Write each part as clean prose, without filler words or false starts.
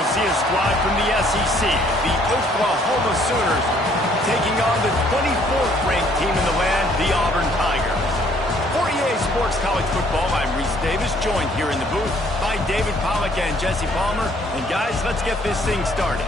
we'll see a squad from the SEC, the Oklahoma Sooners, taking on the 24th-ranked team in the land, the Auburn Tigers. For EA Sports College Football, I'm Reese Davis, joined here in the booth by David Pollack and Jesse Palmer. And guys, let's get this thing started.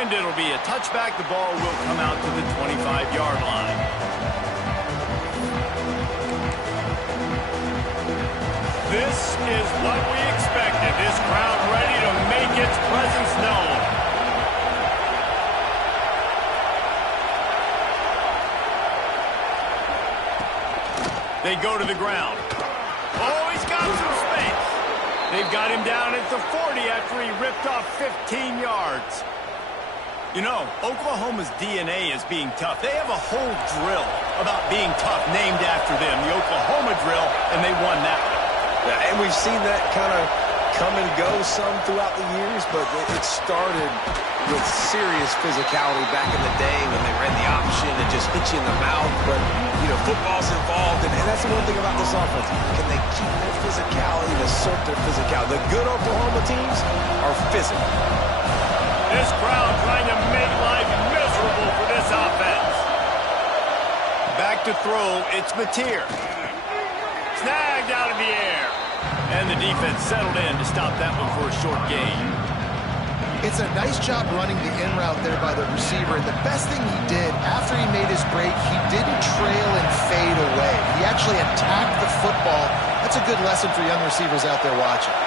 And it'll be a touchback. The ball will come out to the 25-yard line. This is what we expected. This crowd ready to make its presence known. They go to the ground. Oh, he's got some space. They've got him down at the 40 after he ripped off 15 yards. You know, Oklahoma's DNA is being tough. They have a whole drill about being tough named after them, the Oklahoma drill, and they won that one. Yeah, and we've seen that kind of come and go some throughout the years, but it started with serious physicality back in the day when they ran the option and just hit you in the mouth. But, you know, football's involved, and that's the one thing about this offense. Can they keep their physicality and assert their physicality? The good Oklahoma teams are physical. This crowd trying to make life miserable for this offense. Back to throw, it's Mateer. Snagged out of the air. And the defense settled in to stop that one for a short gain. It's a nice job running the in route there by the receiver. And the best thing he did after he made his break, he didn't trail and fade away. He actually attacked the football. That's a good lesson for young receivers out there watching.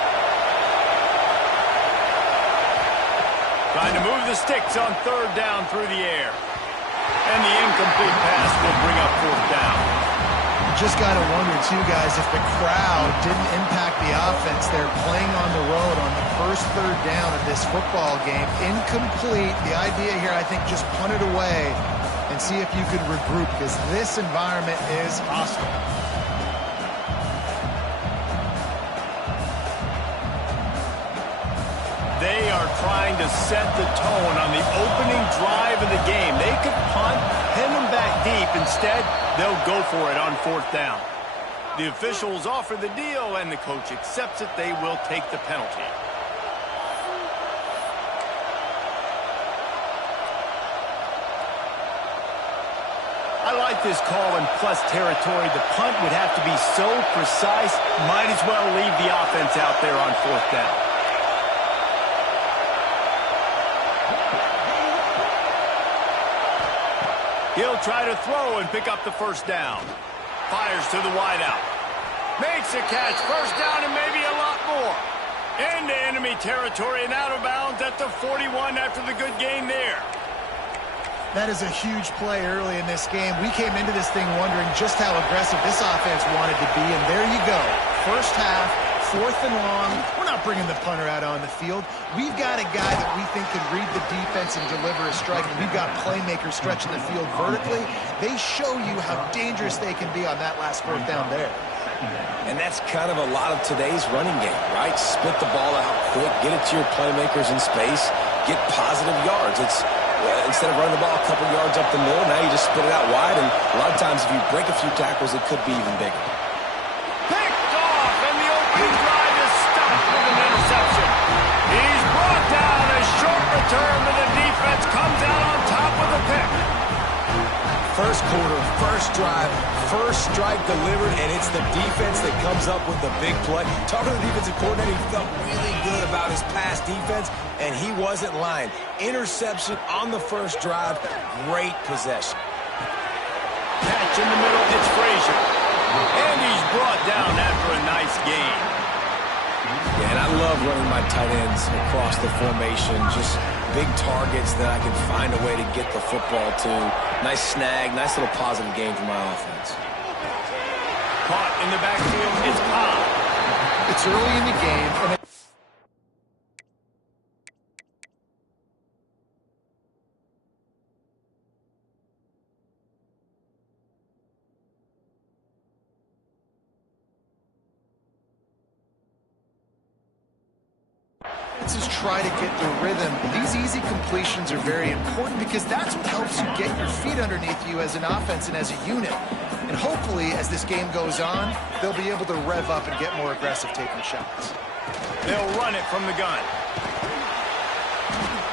Trying to move the sticks on third down through the air. And the incomplete pass will bring up fourth down. Just got to wonder, too, guys, if the crowd didn't impact the offense. They're playing on the road on the first third down of this football game. Incomplete. The idea here, I think, just punt it away and see if you could regroup, because this environment is hostile. They are trying to set the tone on the opening drive of the game. They could punt, pin them back deep. Instead, they'll go for it on fourth down. The officials offer the deal, and the coach accepts it. They will take the penalty. I like this call in plus territory. The punt would have to be so precise, might as well leave the offense out there on fourth down. He'll try to throw and pick up the first down. Fires to the wideout. Makes a catch. First down and maybe a lot more. Into enemy territory and out of bounds at the 41 after the good gain there. That is a huge play early in this game. We came into this thing wondering just how aggressive this offense wanted to be, and there you go. First half, fourth and long. We're not bringing the punter out on the field. We've got a guy that we think can read the defense and deliver a strike, and we've got playmakers stretching the field vertically. They show you how dangerous they can be on that last fourth down there. And that's kind of a lot of today's running game, right? Split the ball out quick, get it to your playmakers in space, get positive yards. It's instead of running the ball a couple yards up the middle, now you just split it out wide, and a lot of times if you break a few tackles, it could be even bigger. Picked off, and the opening drive is stopped with an interception. He's brought down. A short return, but the defense comes out on top with a pick. First quarter, first drive, first strike delivered, and it's the defense that comes up with the big play. Talking to the defensive coordinator, he felt really good about his pass defense, and he wasn't lying. Interception on the first drive, great possession. Catch in the middle, it's Frazier. And he's brought down after a nice gain. Yeah, and I love running my tight ends across the formation, just big targets that I can find a way to get the football to. Nice snag, nice little positive gain for my offense. Caught in the backfield, it's Cobb. It's early in the game, and is try to get the rhythm. These easy completions are very important because that's what helps you get your feet underneath you as an offense and as a unit. And hopefully, as this game goes on, they'll be able to rev up and get more aggressive taking shots. They'll run it from the gun.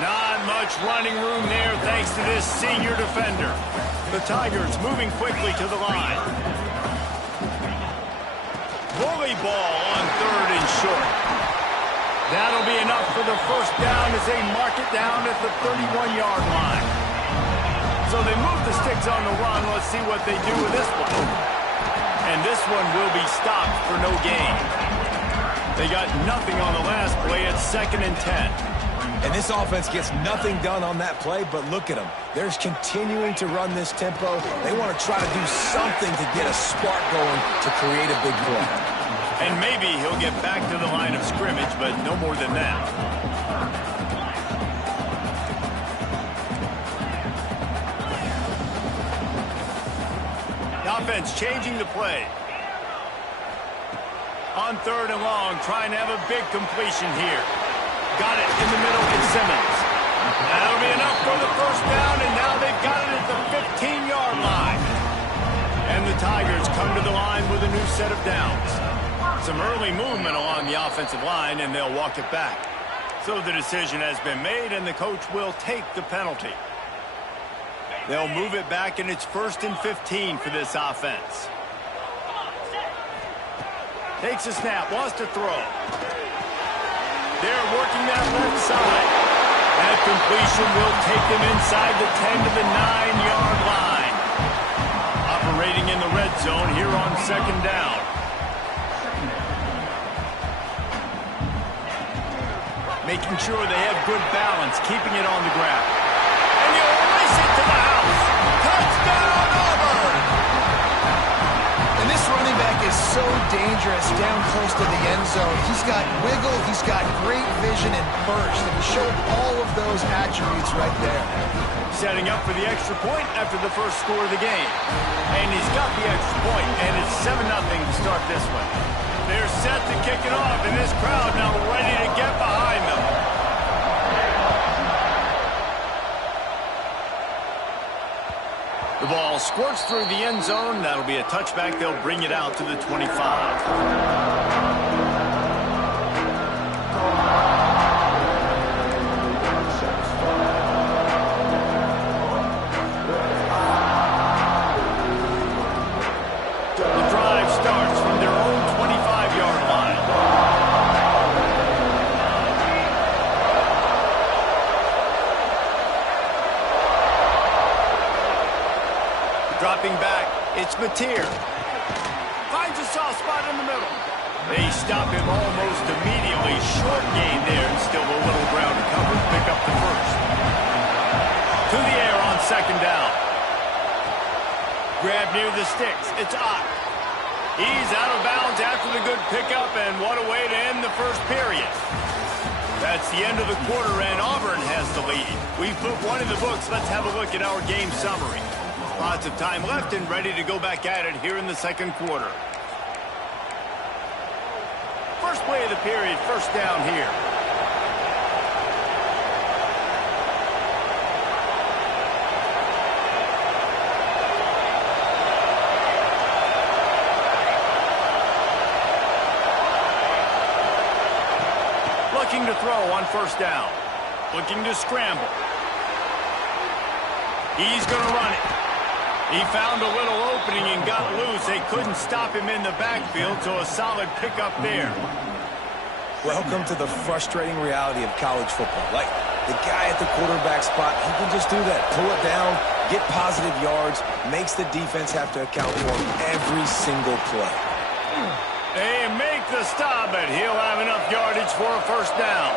Not much running room there thanks to this senior defender. The Tigers moving quickly to the line. Bully ball on 3rd and short. That'll be enough for the first down as they mark it down at the 31-yard line. So they move the sticks on the run. Let's see what they do with this one. And this one will be stopped for no gain. They got nothing on the last play. It's 2nd and 10. And this offense gets nothing done on that play, but look at them. They're continuing to run this tempo. They want to try to do something to get a spark going to create a big play. And maybe he'll get back to the line of scrimmage, but no more than that. The offense changing the play. On 3rd and long, trying to have a big completion here. Got it in the middle with Simmons. That'll be enough for the first down, and now they've got it at the 15-yard line. And the Tigers come to the line with a new set of downs. Some early movement along the offensive line, and they'll walk it back. So the decision has been made, and the coach will take the penalty. They'll move it back, and it's 1st and 15 for this offense. Takes a snap, wants to throw. They're working that left side. That completion will take them inside the 10 to the 9-yard line. Operating in the red zone here on 2nd down. Making sure they have good balance, keeping it on the ground. And you race it to the house. Touchdown, Auburn! And this running back is so dangerous down close to the end zone. He's got wiggle, he's got great vision and burst, and he showed all of those attributes right there. Setting up for the extra point after the first score of the game. And he's got the extra point, and it's 7-0 to start this one. They're set to kick it off, and this crowd now ready to get behind them. The ball squirts through the end zone. That'll be a touchback. They'll bring it out to the 25. Dropping back, it's Mateer. Finds a soft spot in the middle. They stop him almost immediately. Short gain there, and still a little ground to cover. Pick up the first. To the air on 2nd down. Grab near the sticks. It's Ott. He's out of bounds after the good pickup, and what a way to end the first period. That's the end of the quarter, and Auburn has the lead. We've put one in the books. Let's have a look at our game summary. Lots of time left and ready to go back at it here in the 2nd quarter. First play of the period, first down here. Looking to throw on first down. Looking to scramble. He's going to run it. He found a little opening and got loose. They couldn't stop him in the backfield, so a solid pickup there. Welcome to the frustrating reality of college football. Like, the guy at the quarterback spot, he can just do that. Pull it down, get positive yards, makes the defense have to account for him every single play. They make the stop, but he'll have enough yardage for a first down.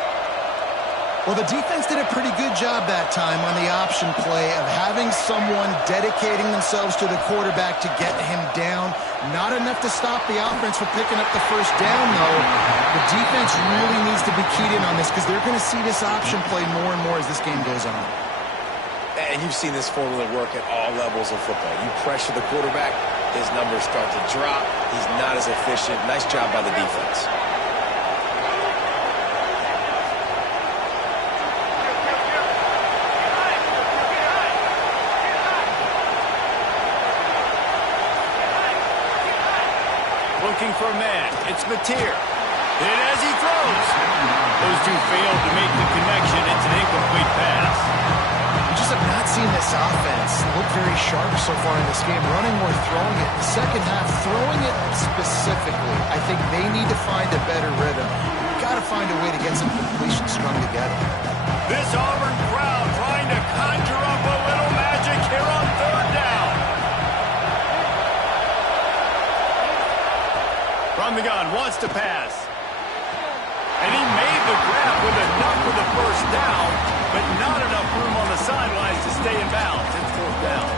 Well, the defense did a pretty good job that time on the option play of having someone dedicating themselves to the quarterback to get him down. Not enough to stop the offense from picking up the first down, though. The defense really needs to be keyed in on this because they're going to see this option play more and more as this game goes on. And you've seen this formula work at all levels of football. You pressure the quarterback, his numbers start to drop. He's not as efficient. Nice job by the defense. Looking for a man. It's Mateer. And as he throws, those two failed to make the connection. It's an incomplete pass. We just have not seen this offense look very sharp so far in this game, running or throwing it. The second half, throwing it specifically, I think they need to find a better rhythm. You've got to find a way to get some completions strung together. This Auburn crowd trying to conjure up a little magic here on third down. From the gun, wants to pass. And he made the grab with enough for the first down, but not enough room on the sidelines to stay in bounds. It's fourth down.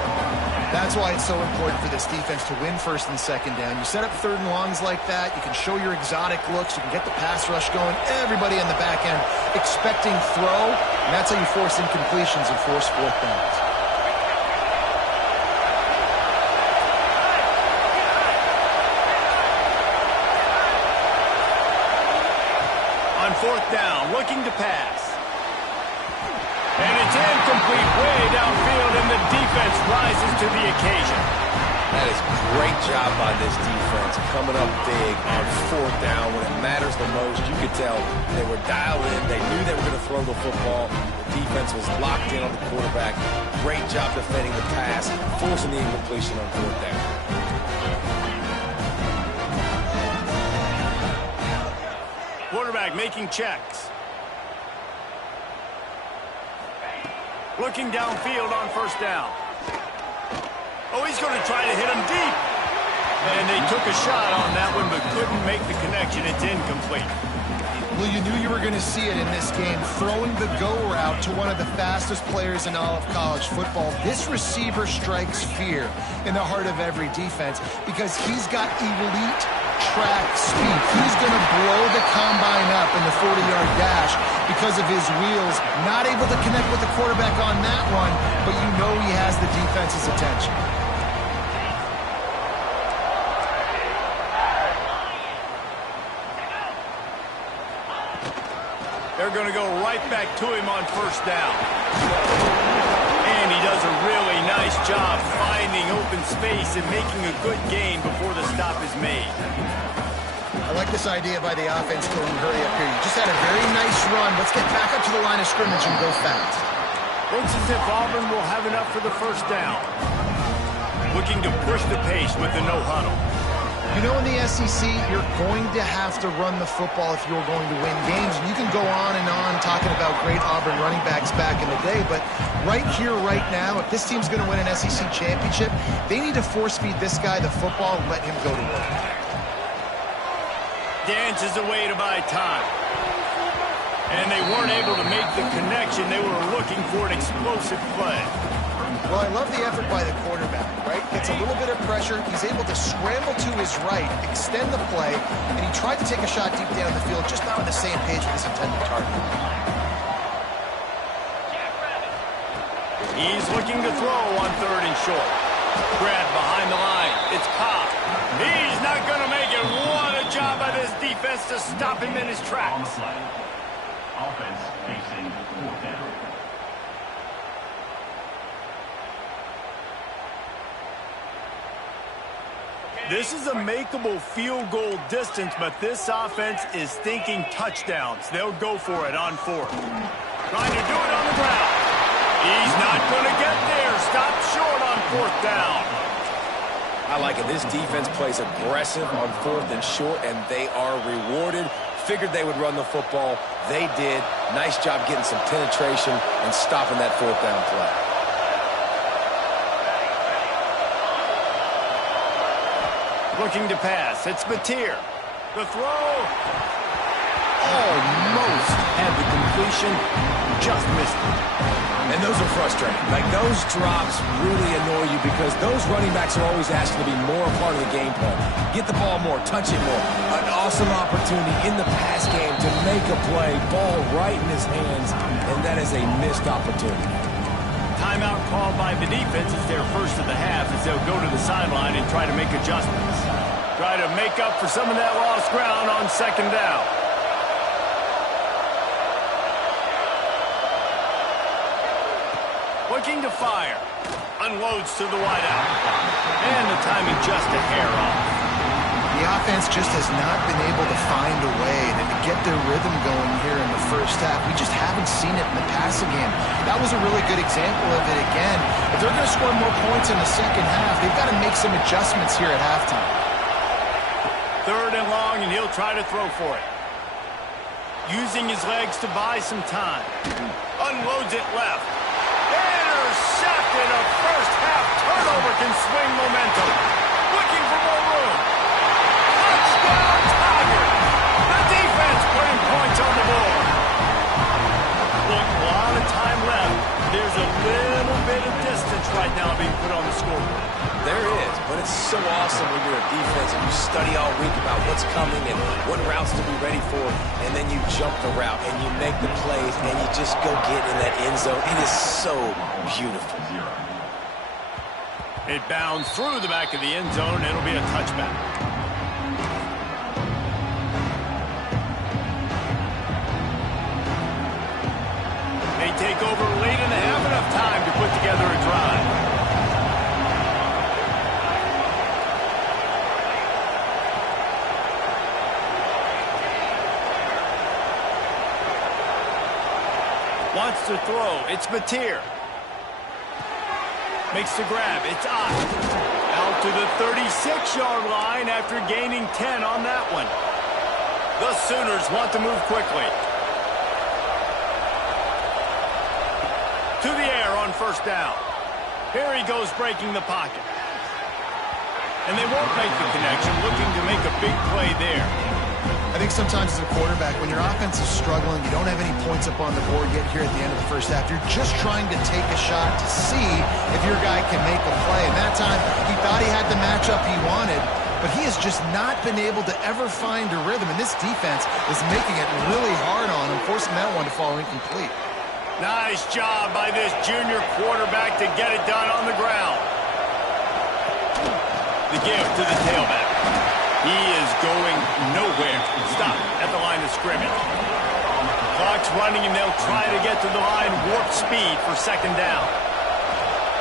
That's why it's so important for this defense to win first and second down. You set up third and longs like that, you can show your exotic looks, you can get the pass rush going, everybody in the back end expecting throw, and that's how you force incompletions and force fourth downs. On fourth down, looking to pass. And it's incomplete way downfield, and the defense rises to the occasion. That is great job by this defense, coming up big on fourth down when it matters the most. You could tell they were dialed in. They knew they were going to throw the football. The defense was locked in on the quarterback. Great job defending the pass, forcing the incompletion on fourth down. Quarterback making checks. Looking downfield on first down. Oh, he's going to try to hit him deep. And they took a shot on that one, but couldn't make the connection. It's incomplete. Well, you knew you were going to see it in this game, throwing the go route to one of the fastest players in all of college football. This receiver strikes fear in the heart of every defense because he's got elite track speed. He's going to blow the combine up in the 40-yard dash because of his wheels. Not able to connect with the quarterback on that one, but you know he has the defense's attention. They're going to go right back to him on first down. And he does a really nice job finding open space and making a good gain before the stop is made. I like this idea by the offense going hurry up here. You just had a very nice run. Let's get back up to the line of scrimmage and go fast. Looks as if Auburn will have enough for the first down. Looking to push the pace with the no huddle. You know, in the SEC, you're going to have to run the football if you're going to win games. And you can go on and on talking about great Auburn running backs back in the day, but right here, right now, if this team's going to win an SEC championship, they need to force-feed this guy the football and let him go to work. Dances away to buy time. And they weren't able to make the connection. They were looking for an explosive play. Well, I love the effort by the quarterback, right? Gets a little bit of pressure. He's able to scramble to his right, extend the play, and he tried to take a shot deep down the field, just not on the same page with his intended target. He's looking to throw on third and short. Grab behind the line. It's Cobb. He's not going to make it. What a job by this defense to stop him in his tracks. Offense facing fourth down. This is a makeable field goal distance, but this offense is thinking touchdowns. They'll go for it on fourth. Trying to do it on the ground. He's not going to get there. Stopped short on fourth down. I like it. This defense plays aggressive on fourth and short, and they are rewarded. Figured they would run the football. They did. Nice job getting some penetration and stopping that fourth down play. Looking to pass. It's Mateer. The throw. almost had the completion, just missed it. And those are frustrating. Like, those drops really annoy you because those running backs are always asking to be more a part of the game plan. Get the ball more, touch it more. An awesome opportunity in the pass game to make a play, ball right in his hands, and that is a missed opportunity. Timeout called by the defense. It's their first of the half as they'll go to the sideline and try to make adjustments. Try to make up for some of that lost ground on second down. Looking to fire. Unloads to the wideout. And the timing just a hair off. The offense just has not been able to find a way to get their rhythm going here in the first half. We just haven't seen it in the passing game. That was a really good example of it again. If they're going to score more points in the second half, they've got to make some adjustments here at halftime. 3rd and long, and he'll try to throw for it. Using his legs to buy some time. Unloads it left. Intercepted. A first half turnover can swing momentum. Looking for more room. Touchdown Tigers. The defense putting points on the board. Look, a lot of time left. There's a little bit of distance right now being put on the scoreboard. There is, but it's so awesome when you're a defense and you study all week about what's coming and what routes to be ready for, and then you jump the route and you make the plays and you just go get in that end zone. It is so beautiful. It bounds through the back of the end zone. It'll be a touchback. They take over late and have enough time to put together a drive. Wants to throw. It's Mateer. Makes the grab. It's Ott. Out to the 36-yard line after gaining 10 on that one. The Sooners want to move quickly. To the air on first down. Here he goes breaking the pocket. And they won't make the connection, looking to make a big play there. I think sometimes as a quarterback, when your offense is struggling, you don't have any points up on the board yet here at the end of the first half. You're just trying to take a shot to see if your guy can make a play. And that time, he thought he had the matchup he wanted, but he has just not been able to ever find a rhythm. And this defense is making it really hard on him, forcing that one to fall incomplete. Nice job by this junior quarterback to get it done on the ground. The give to the tailback. He is going nowhere. Stop at the line of scrimmage. Clock's running, and they'll try to get to the line warp speed for second down.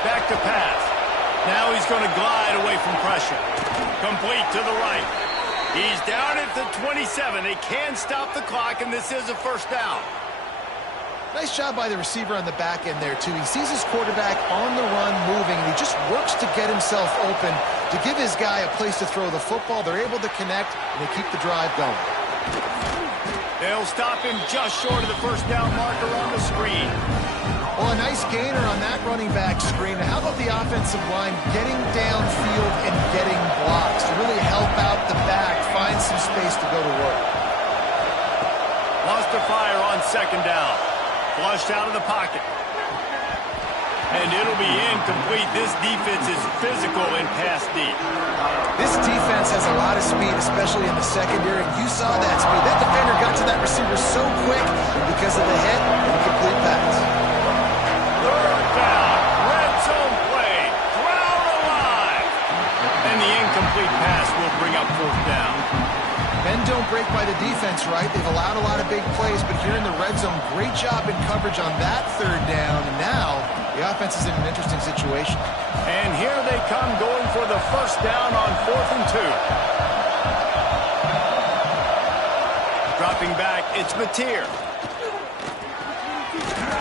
Back to pass. Now he's going to glide away from pressure. Complete to the right. He's down at the 27. They can stop the clock, and this is a first down. Nice job by the receiver on the back end there, too. He sees his quarterback on the run moving, and he just works to get himself open to give his guy a place to throw the football. They're able to connect, and they keep the drive going. They'll stop him just short of the first down marker on the screen. Well, a nice gainer on that running back screen. How about the offensive line getting downfield and getting blocks to really help out the back, find some space to go to work? Wants to fire on second down. Flushed out of the pocket. And it'll be incomplete. This defense is physical and pass deep. This defense has a lot of speed, especially in the secondary. You saw that speed. That defender got to that receiver so quick because of the hit and the complete pass. Third down. Red zone play. Ground alive. And the incomplete pass will bring up fourth down. Men don't break by the defense, right? They've allowed a lot of big plays, but here in the red zone, great job in coverage on that third down. And now the offense is in an interesting situation. And here they come going for the first down on 4th and 2. Dropping back, it's Mateer.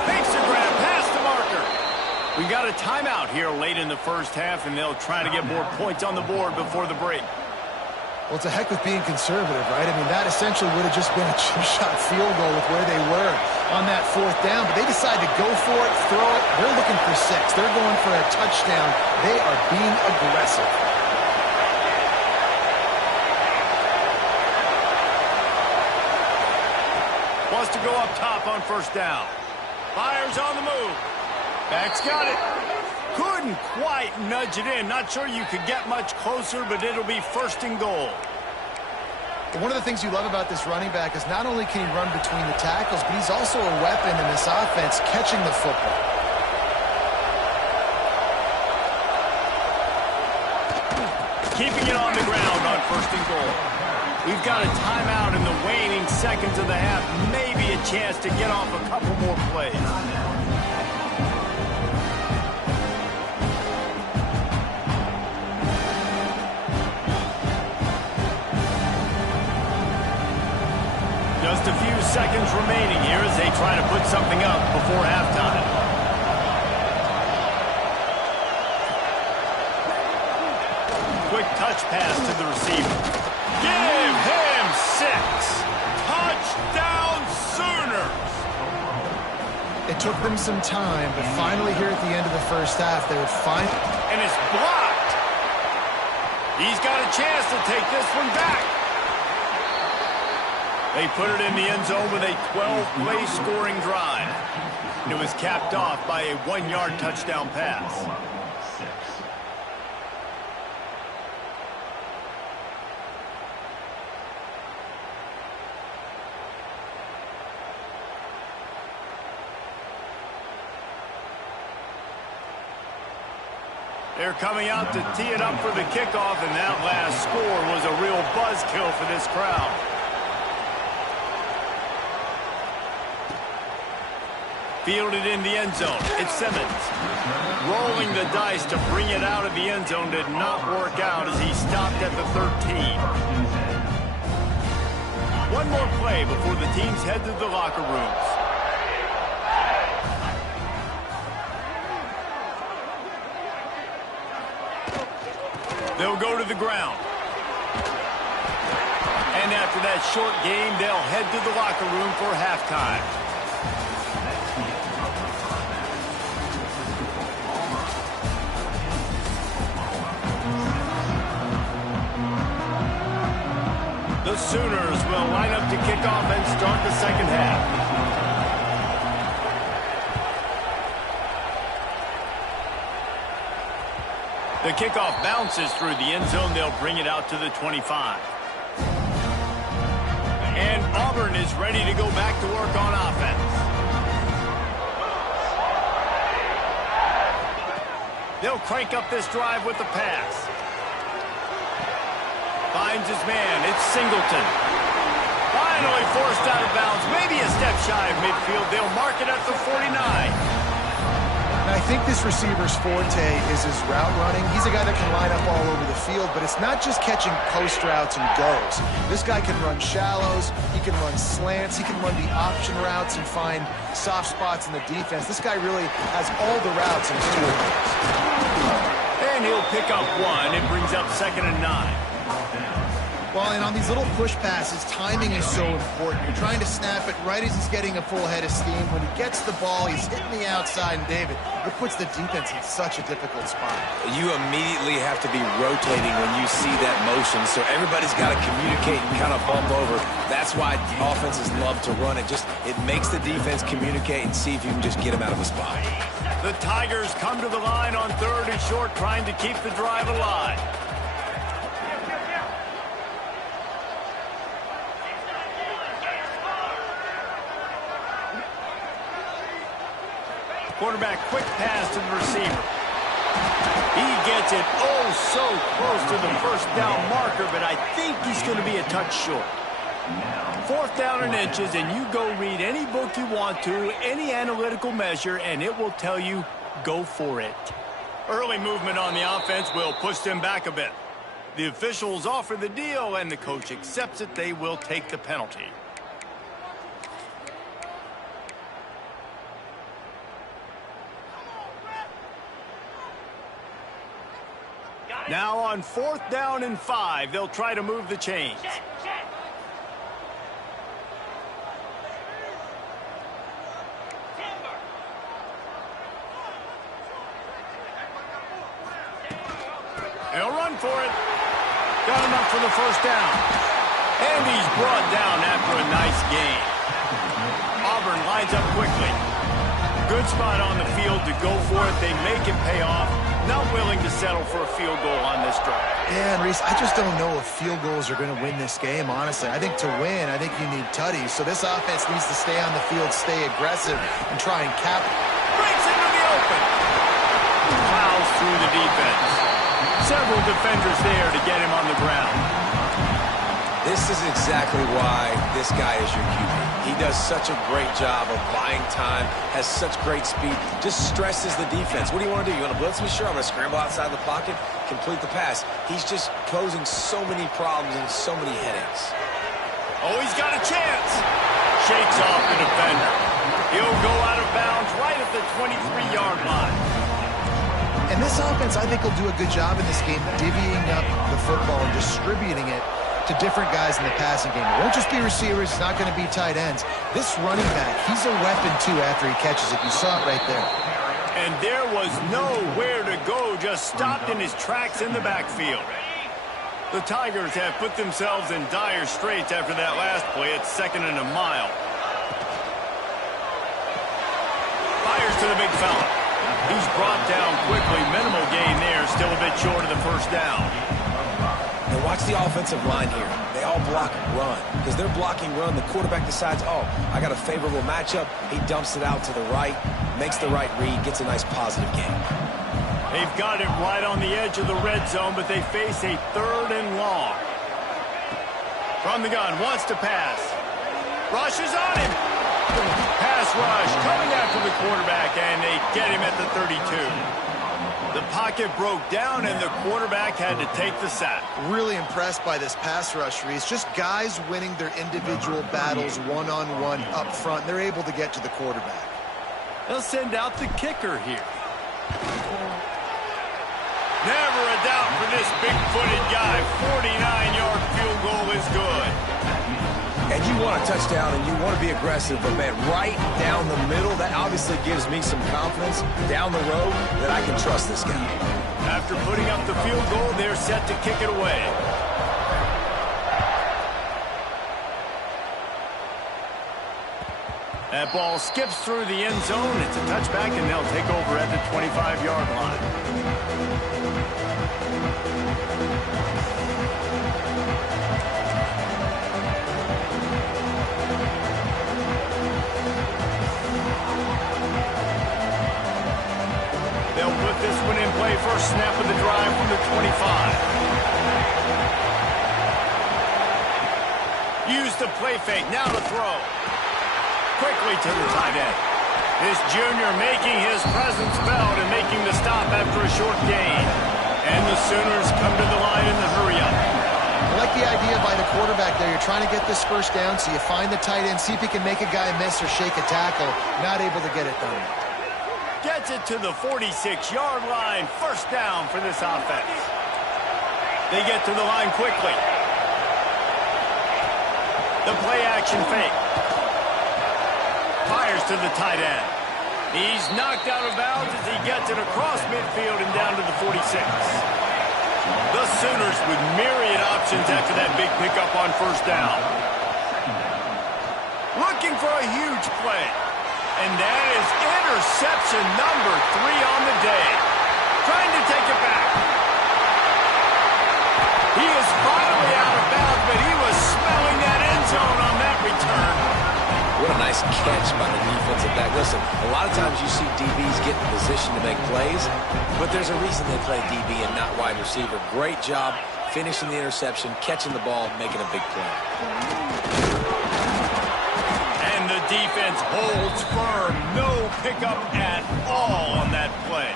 Makes the grab past the marker. We got a timeout here late in the first half, and they'll try to get more points on the board before the break. Well, it's a heck of being conservative, right? I mean, that essentially would have just been a chip-shot field goal with where they were on that fourth down. But they decide to go for it, throw it. They're looking for 6. They're going for a touchdown. They are being aggressive. Wants to go up top on first down. Fires on the move. Back's got it. Couldn't quite nudge it in. Not sure you could get much closer, but it'll be first and goal. One of the things you love about this running back is not only can he run between the tackles, but he's also a weapon in this offense catching the football. Keeping it on the ground on first and goal. We've got a timeout in the waning seconds of the half. Maybe a chance to get off a couple more plays. Just a few seconds remaining here as they try to put something up before halftime. Quick touch pass to the receiver. Give him 6. Touchdown Sooners. It took them some time, but finally here at the end of the first half, they would find... And it's blocked. He's got a chance to take this one back. They put it in the end zone with a 12-play scoring drive. And it was capped off by a 1-yard touchdown pass. They're coming out to tee it up for the kickoff, and that last score was a real buzzkill for this crowd. Fielded in the end zone. It's Simmons. Rolling the dice to bring it out of the end zone did not work out as he stopped at the 13. One more play before the teams head to the locker rooms. They'll go to the ground. And after that short game, they'll head to the locker room for halftime. The Sooners will line up to kick off and start the second half. The kickoff bounces through the end zone. They'll bring it out to the 25. And Auburn is ready to go back to work on offense. They'll crank up this drive with the pass. Finds his man. It's Singleton. Finally forced out of bounds. Maybe a step shy of midfield. They'll mark it at the 49. I think this receiver's forte is his route running. He's a guy that can line up all over the field, but it's not just catching post routes and goes. This guy can run shallows, he can run slants, he can run the option routes and find soft spots in the defense. This guy really has all the routes in his toolbox. And he'll pick up one. It brings up 2nd and 9. Well, and on these little push passes, timing is so important. You're trying to snap it right as he's getting a full head of steam. When he gets the ball, he's hitting the outside, and David, it puts the defense in such a difficult spot. You immediately have to be rotating when you see that motion, so everybody's got to communicate and kind of bump over. That's why offenses love to run it. It makes the defense communicate and see if you can just get them out of a spot. The Tigers come to the line on 3rd and short, trying to keep the drive alive. Quarterback, quick pass to the receiver. He gets it so close to the first down marker, but I think he's going to be a touch short. 4th down and inches, and you go read any book you want to, any analytical measure, and it will tell you, go for it. Early movement on the offense will push them back a bit. The officials offer the deal, and the coach accepts it. They will take the penalty. Now on 4th down and 5, they'll try to move the chains. They'll run for it. Got him up for the first down. And he's brought down after a nice gain. Auburn lines up quickly. Good spot on the field to go for it. They make it pay off. Not willing to settle for a field goal on this drive. Yeah, and Reese, I just don't know if field goals are going to win this game, honestly. I think to win, I think you need tutties. So this offense needs to stay on the field, stay aggressive, and try and cap. Breaks into the open. Plows through the defense. Several defenders there to get him on the ground. This is exactly why this guy is your QB. He does such a great job of buying time, has such great speed, just stresses the defense. What do you want to do? You want to blitz me? Sure, I'm going to scramble outside the pocket, complete the pass. He's just posing so many problems and so many headaches. Oh, he's got a chance. Shakes off the defender. He'll go out of bounds right at the 23-yard line. And this offense, I think, will do a good job in this game divvying up the football and distributing it to different guys in the passing game. It won't just be receivers. It's not going to be tight ends. This running back, he's a weapon, too, after he catches it. You saw it right there. And there was nowhere to go, just stopped in his tracks in the backfield. The Tigers have put themselves in dire straits after that last play. It's 2nd and a mile. Fires to the big fella. He's brought down quickly. Minimal gain there. Still a bit short of the first down. And watch the offensive line here. They all block run. Because they're blocking run, the quarterback decides, oh, I got a favorable matchup. He dumps it out to the right, makes the right read, gets a nice positive gain. They've got it right on the edge of the red zone, but they face a 3rd and long. From the gun, wants to pass. Rushes on him. Pass rush coming after the quarterback, and they get him at the 32. The pocket broke down, and the quarterback had to take the sack. Really impressed by this pass rush, Reese. Just guys winning their individual battles one-on-one up front. They're able to get to the quarterback. They'll send out the kicker here. Never a doubt for this big-footed guy. 49-yard field goal is good. And you want a touchdown and you want to be aggressive, but man, right down the middle, that obviously gives me some confidence down the road that I can trust this guy. After putting up the field goal, they're set to kick it away. That ball skips through the end zone. It's a touchback, and they'll take over at the 25-yard line. They'll put this one in play. First snap of the drive from the 25. Use the play fake. Now to throw. Quickly to the tight end. This junior making his presence felt and making the stop after a short gain. And the Sooners come to the line in the hurry-up. I like the idea by the quarterback there. You're trying to get this first down, so you find the tight end, see if he can make a guy miss or shake a tackle. Not able to get it done. Gets it to the 46-yard line. First down for this offense. They get to the line quickly. The play-action fake. Fires to the tight end. He's knocked out of bounds as he gets it across midfield and down to the 46. The Sooners with myriad options after that big pickup on first down. Looking for a huge play. And that is interception number 3 on the day. Trying to take it back. He is finally out of bounds, but he was smelling that end zone on that return. What a nice catch by the defensive back. Listen, a lot of times you see DBs get in position to make plays, but there's a reason they play DB and not wide receiver. Great job finishing the interception, catching the ball, making a big play. And the defense holds firm. No pickup at all on that play.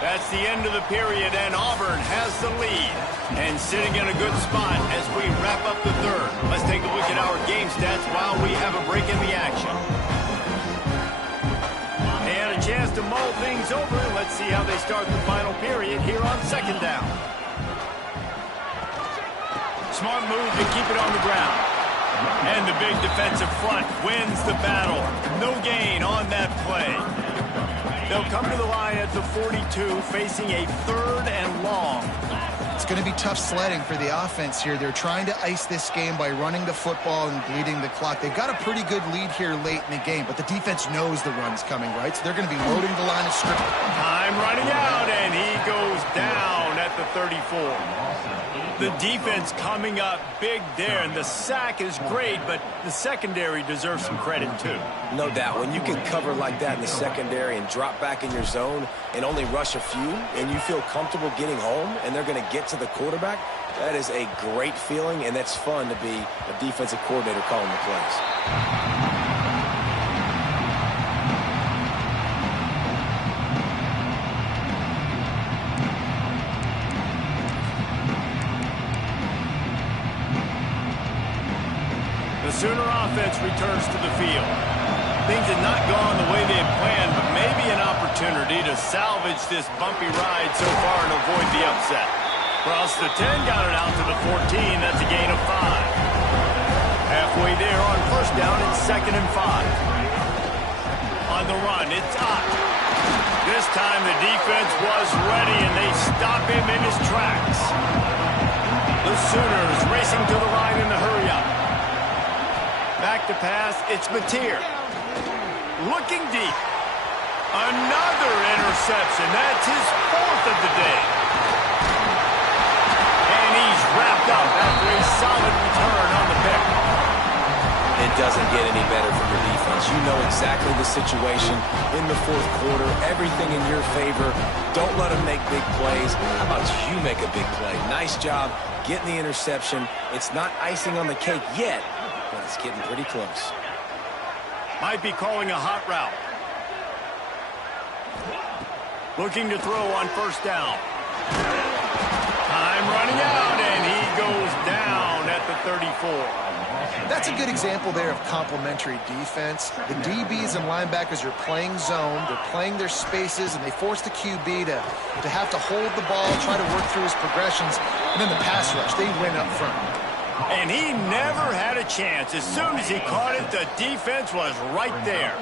That's the end of the period, and Auburn has the lead. And sitting in a good spot as we wrap up the third. Let's take a look at our game stats while we have a break in the action. They had a chance to mull things over. Let's see how they start the final period here on second down. Smart move to keep it on the ground. And the big defensive front wins the battle. No gain on that play. They'll come to the line at the 42, facing a 3rd and long. It's going to be tough sledding for the offense here. They're trying to ice this game by running the football and bleeding the clock. They've got a pretty good lead here late in the game, but the defense knows the run's coming, right? So they're going to be loading the line of scrimmage. Time running out, and he goes down at the 34. The defense coming up big there, and the sack is great, but the secondary deserves some credit too. No doubt. When you can cover like that in the secondary and drop back in your zone and only rush a few, and you feel comfortable getting home, and they're going to get to the quarterback, that is a great feeling, and that's fun to be a defensive coordinator calling the plays. The Sooner offense returns to the field. Things had not gone the way they had planned, but maybe an opportunity to salvage this bumpy ride so far and avoid the upset. Across the 10, got it out to the 14. That's a gain of 5. Halfway there on first down, it's 2nd and 5. On the run, it's Ott. This time the defense was ready, and they stop him in his tracks. The Sooners racing to the line in the hurry-up. Back to pass, it's Mateer. Looking deep. Another interception. That's his 4th of the day. And he's wrapped up after a solid return on the pick. It doesn't get any better from your defense. You know exactly the situation in the 4th quarter. Everything in your favor. Don't let them make big plays. How about you make a big play? Nice job getting the interception. It's not icing on the cake yet, but it's getting pretty close. Might be calling a hot route. Looking to throw on first down. Time running out, and he goes down at the 34. That's a good example there of complementary defense. The DBs and linebackers are playing zone, they're playing their spaces, and they force the QB to have to hold the ball, try to work through his progressions, and then the pass rush, they win up front. And he never had a chance. As soon as he caught it, the defense was right there.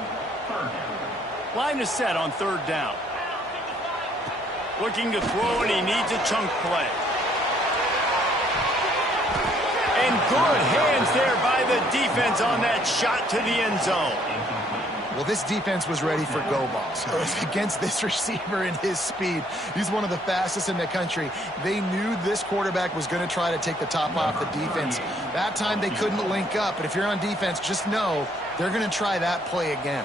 Line is set on 3rd down. Looking to throw, and he needs a chunk play. And good hands there by the defense on that shot to the end zone. Well, this defense was ready for go balls. Against this receiver and his speed, he's one of the fastest in the country. They knew this quarterback was going to try to take the top off the defense. That time they couldn't link up, but if you're on defense, just know they're going to try that play again.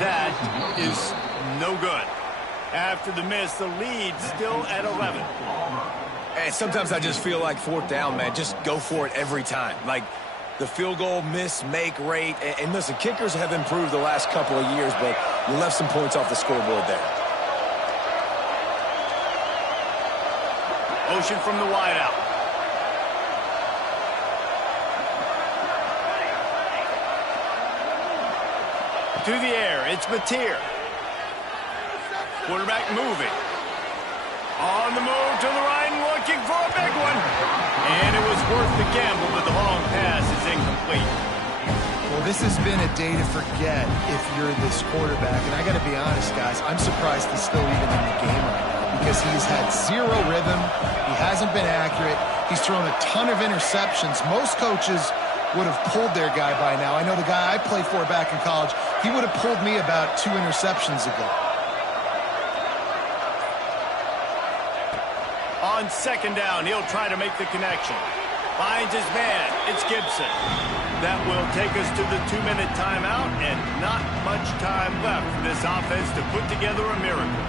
That is no good. After the miss, the lead still at 11. And sometimes I just feel like 4th down, man. Just go for it every time. Like the field goal miss, make rate. And listen, kickers have improved the last couple of years, but you left some points off the scoreboard there. Motion from the wideout. To the air, it's Mateer. Quarterback moving. On the move to the right, looking for a big one. And it was worth the gamble, but the long pass is incomplete. Well, this has been a day to forget if you're this quarterback. And I got to be honest, guys, I'm surprised he's still even in the game right now because he's had 0 rhythm. He hasn't been accurate. He's thrown a ton of interceptions. Most coaches would have pulled their guy by now. I know the guy I played for back in college, he would have pulled me about 2 interceptions ago. On 2nd down, he'll try to make the connection. Finds his man. It's Gibson. That will take us to the 2-minute timeout, and not much time left for this offense to put together a miracle.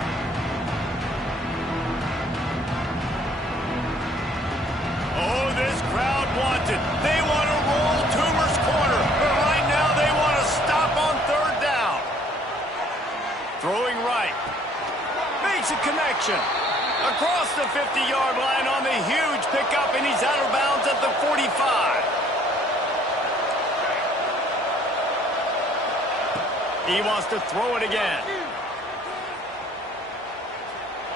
Oh, this crowd wants it. They want to roll Toomer's corner, but right now they want to stop on 3rd down. Throwing right. Makes a connection. Across the 50-yard line on the huge pickup, and he's out of bounds at the 45. He wants to throw it again.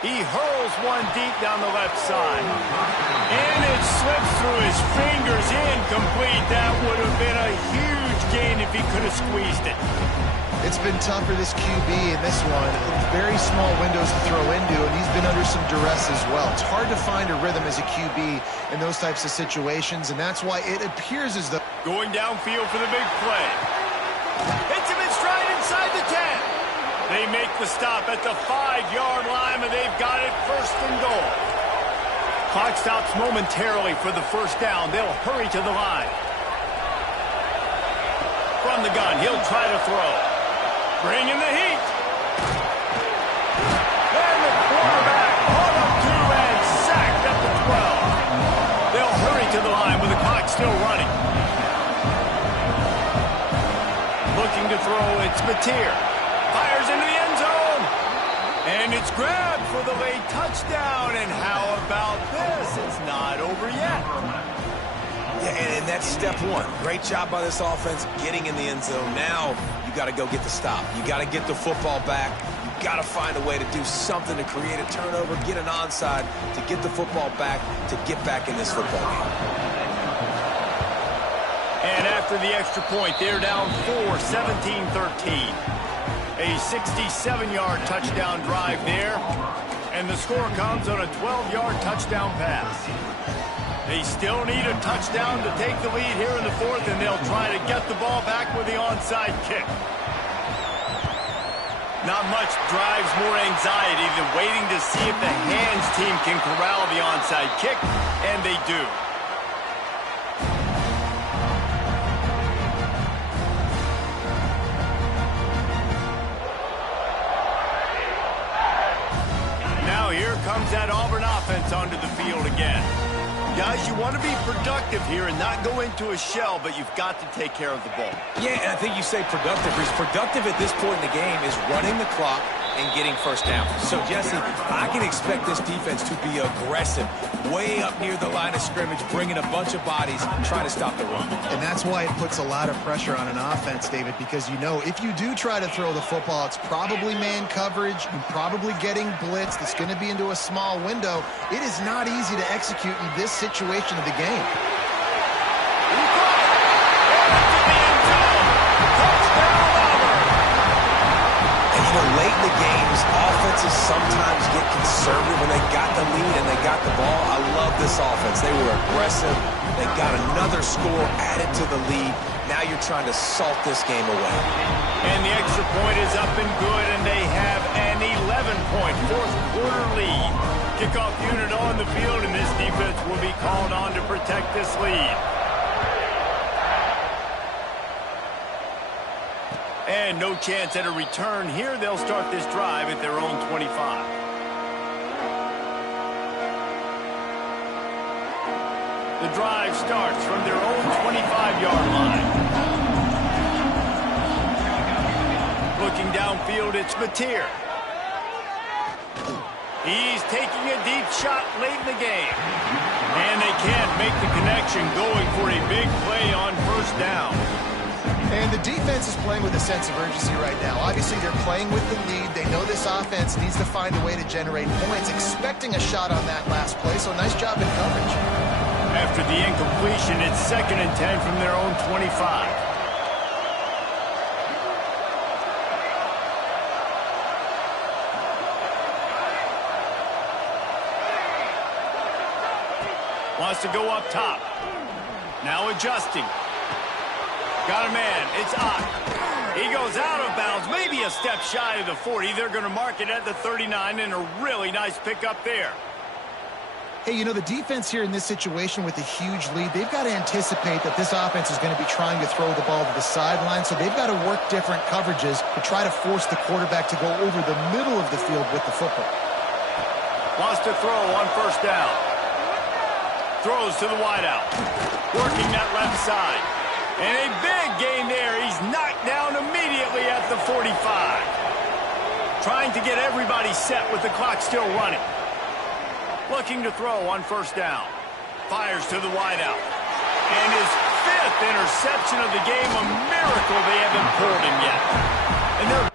He hurls one deep down the left side. And it slips through his fingers, incomplete. That would have been a huge gain if he could have squeezed it. It's been tough for this QB in this one. Very small windows to throw into, and he's been under some duress as well. It's hard to find a rhythm as a QB in those types of situations, and that's why it appears as though... Going downfield for the big play. Hits him in stride inside the 10. They make the stop at the 5-yard line, and they've got it first and goal. Clock stops momentarily for the first down. They'll hurry to the line. From the gun, he'll try to throw. Bringing the heat. And the quarterback hauled up to and sacked at the 12. They'll hurry to the line with the clock still running. Looking to throw, it's Mateer. Fires into the end zone. And it's grabbed for the late touchdown. And how about this? It's not over yet. Yeah, and that's step one. Great job by this offense getting in the end zone. Now you got to go get the stop. You got to get the football back. You got to find a way to do something to create a turnover, get an onside, to get the football back, to get back in this football game. And after the extra point, they're down 4, 17-13. A 67-yard touchdown drive there. And the score comes on a 12-yard touchdown pass. They still need a touchdown to take the lead here in the fourth, and they'll try to get the ball back with the onside kick. Not much drives more anxiety than waiting to see if the hands team can corral the onside kick, and they do. Now here comes that Auburn offense onto the field again. Guys, you want to be productive here and not go into a shell, but you've got to take care of the ball. Yeah, and I think you say productive. He's productive at this point in the game is running the clock and getting first down. So, Jesse, I can expect this defense to be aggressive, way up near the line of scrimmage, bringing a bunch of bodies, trying to stop the run. And that's why it puts a lot of pressure on an offense, David, because you know if you do try to throw the football, it's probably man coverage, you're probably getting blitzed, it's going to be into a small window. It is not easy to execute in this situation of the game. Late in the games, offenses sometimes get conservative when they got the lead and they got the ball. I love this offense. They were aggressive. They got another score added to the lead. Now you're trying to salt this game away. And the extra point is up and good, and they have an 11-point fourth-quarter lead. Kickoff unit on the field, and this defense will be called on to protect this lead. And no chance at a return here. They'll start this drive at their own 25. The drive starts from their own 25-yard line. Looking downfield, it's Mateer. He's taking a deep shot late in the game. And they can't make the connection, going for a big play on first down. And the defense is playing with a sense of urgency right now. Obviously, they're playing with the lead. They know this offense needs to find a way to generate points, expecting a shot on that last play, so nice job in coverage. After the incompletion, it's 2nd and 10 from their own 25. Wants to go up top. Now adjusting. Got a man. It's Ott. He goes out of bounds, maybe a step shy of the 40. They're going to mark it at the 39, and a really nice pickup there. Hey, you know, the defense here in this situation with a huge lead, they've got to anticipate that this offense is going to be trying to throw the ball to the sideline, so they've got to work different coverages to try to force the quarterback to go over the middle of the field with the football. Wants to throw on first down. Throws to the wideout. Working that left side. And a big gain there. He's knocked down immediately at the 45. Trying to get everybody set with the clock still running. Looking to throw on first down. Fires to the wideout. And his 5th interception of the game. A miracle they haven't pulled him yet. And they're